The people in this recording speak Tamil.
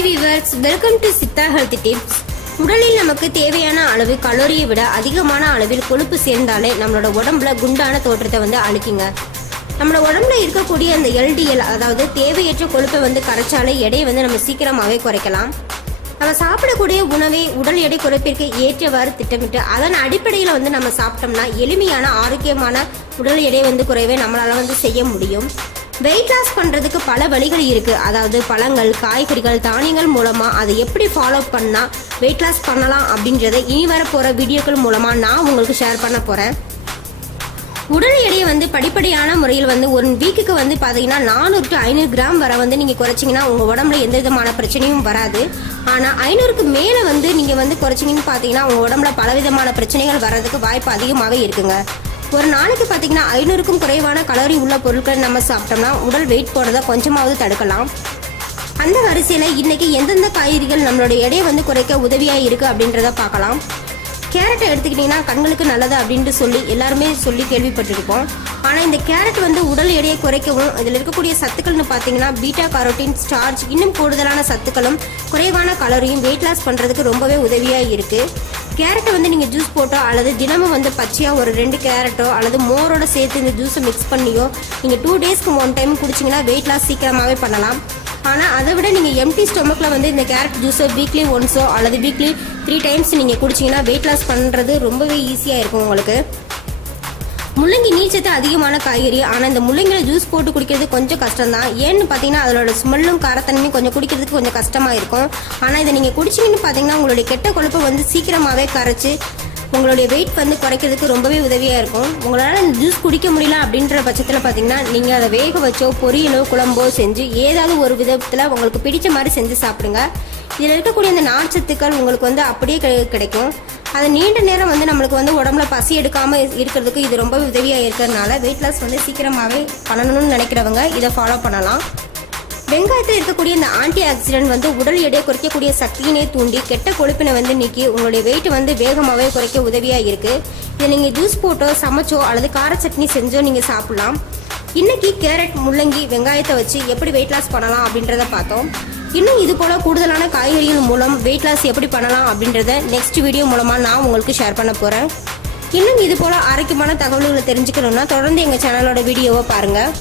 Hi viewers, welcome to Siddha health tips. உடலில் நமக்கு தேவையான அளவு கலோரியை விட அதிகமான அளவில் கொழுப்பு சேர்ந்தாலே நம்மளோட உடம்புல குண்டான தோற்றத்தை அழிக்குங்க. நம்மளோட உடம்புல இருக்கக்கூடிய அந்த எல்டிஎல், அதாவது தேவையற்ற கொழுப்பை கரைச்சாலே எடையை நம்ம சீக்கிரமாகவே குறைக்கலாம். நம்ம சாப்பிடக்கூடிய உணவை உடல் எடை குறைப்பிற்கு ஏற்றவாறு திட்டமிட்டு அதன் அடிப்படையில் நம்ம சாப்பிட்டோம்னா எளிமையான ஆரோக்கியமான உடல் எடை குறைவை நம்மளால செய்ய முடியும். வெயிட் லாஸ் பண்ணுறதுக்கு பல வழிகள் இருக்குது. அதாவது பழங்கள், காய்கறிகள், தானியங்கள் மூலமாக அதை எப்படி ஃபாலோ பண்ணால் வெயிட் லாஸ் பண்ணலாம் அப்படின்றத இனி வர போகிற வீடியோக்கள் மூலமாக நான் உங்களுக்கு ஷேர் பண்ண போகிறேன். உடல் எடையை படிப்படியான முறையில் ஒரு வீக்குக்கு பார்த்தீங்கன்னா 400 to 500 கிராம் வரை நீங்கள் குறைச்சிங்கன்னா உங்கள் உடம்புல எந்த விதமான பிரச்சனையும் வராது. ஆனால் 500க்கு மேலே நீங்கள் குறைச்சிங்கன்னு பார்த்தீங்கன்னா உங்கள் உடம்புல பலவிதமான பிரச்சனைகள் வர்றதுக்கு வாய்ப்பு அதிகமாகவே இருக்குங்க. ஒரு நாளைக்கு பார்த்தீங்கன்னா 500க்கும் குறைவான கலோரி உள்ள பொருட்களை நம்ம சாப்பிட்டோம்னா உடல் வெயிட் போடுறதை கொஞ்சமாவது தடுக்கலாம். அந்த வரிசையில் இன்னைக்கு எந்தெந்த காய்கறிகள் நம்மளோட எடையை குறைக்க உதவியாக இருக்குது அப்படின்றத பார்க்கலாம். கேரட்டை எடுத்துக்கிட்டிங்கன்னா கண்களுக்கு நல்லது அப்படின்ட்டு சொல்லி எல்லாருமே சொல்லி கேள்விப்பட்டிருப்போம். ஆனால் இந்த கேரட் உடல் எடையை குறைக்கவும் இதில் இருக்கக்கூடிய சத்துக்கள்னு பார்த்தீங்கன்னா பீட்டா கரோட்டின், ஸ்டார்ச், இன்னும் கூடுதலான சத்துக்களும் குறைவான கலோரியும் வெயிட் லாஸ் பண்ணுறதுக்கு ரொம்பவே உதவியாக இருக்குது. கேரட்டை நீங்கள் ஜூஸ் போட்டோ அல்லது தினமும் பச்சையாக ஒரு 2 கேரட்டோ அல்லது மோரோட சேர்த்து இந்த ஜூஸை மிக்ஸ் பண்ணியோ நீங்கள் 2 டேஸ்க்கு 1 டைம் குடிச்சிங்கன்னா வெயிட் லாஸ் சீக்கிரமாகவே பண்ணலாம். ஆனால் அதை விட நீங்கள் எம்டி ஸ்டொமக்கில் இந்த கேரட் ஜூஸை வீக்லி ஒன்ஸோ அல்லது வீக்லி 3 டைம்ஸ் நீங்கள் குடிச்சிங்கன்னா வெயிட் லாஸ் பண்ணுறது ரொம்பவே ஈஸியாக இருக்கும் உங்களுக்கு. முள்ளங்கி நீச்சத்து அதிகமான காய்கறி. ஆனால் இந்த முள்ளங்கியில் ஜூஸ் போட்டு குடிக்கிறது கொஞ்சம் கஷ்டம் தான். ஏன்னு பார்த்தீங்கன்னா அதோட ஸ்மெல்லும் காரத்தன்மையும் கொஞ்சம் குடிக்கிறதுக்கு கொஞ்சம் கஷ்டமாக இருக்கும். ஆனால் இதை நீங்கள் குடிச்சிங்கன்னு பார்த்தீங்கன்னா உங்களுடைய கெட்ட கொழுப்பை சீக்கிரமாகவே கரைச்சி உங்களுடைய வெயிட் குறைக்கிறதுக்கு ரொம்பவே உதவியாக இருக்கும். உங்களால் இந்த ஜூஸ் குடிக்க முடியல அப்படின்ற பட்சத்தில் பார்த்தீங்கன்னா நீங்கள் அதை வேக வச்சோ பொரியலோ குழம்போ செஞ்சு ஏதாவது ஒரு விதத்தில் உங்களுக்கு பிடிச்ச மாதிரி செஞ்சு சாப்பிடுங்க. இதில் இருக்கக்கூடிய அந்த நார்ச்சத்துக்கள் உங்களுக்கு அப்படியே கிடைக்கும். அது நீண்ட நேரம் நம்மளுக்கு உடம்புல பசி எடுக்காமல் இருக்கிறதுக்கு இது ரொம்ப உதவியாக இருக்கிறதுனால வெயிட் லாஸ் சீக்கிரமாகவே பண்ணணும்னு நினைக்கிறவங்க இதை ஃபாலோ பண்ணலாம். வெங்காயத்தில் இருக்கக்கூடிய இந்த ஆன்டி ஆக்சிடென்ட் உடல் எடையை குறைக்கக்கூடிய சக்தியினை தூண்டி கெட்ட கொழுப்பினை நீக்கி உங்களுடைய வெயிட் வேகமாகவே குறைக்க உதவியாக இருக்குது. இதை நீங்கள் ஜூஸ் போட்டோ சமைச்சோ அல்லது கார சட்னி செஞ்சோ நீங்கள் சாப்பிடலாம். இன்னைக்கு கேரட், முள்ளங்கி, வெங்காயத்தை வச்சு எப்படி வெயிட் லாஸ் பண்ணலாம் அப்படின்றத பார்த்தோம். இன்னும் இது போல கூடுதலான காய்கறிகள் மூலம் வெயிட் லாஸ் எப்படி பண்ணலாம் அப்படின்றத நெக்ஸ்ட் வீடியோ மூலமாக நான் உங்களுக்கு ஷேர் பண்ண போகிறேன். இன்னும் இது போல ஆரோக்கியமான தகவல்களை தெரிஞ்சுக்கணும்னா தொடர்ந்து எங்கள் சேனலோட வீடியோவை பாருங்கள்.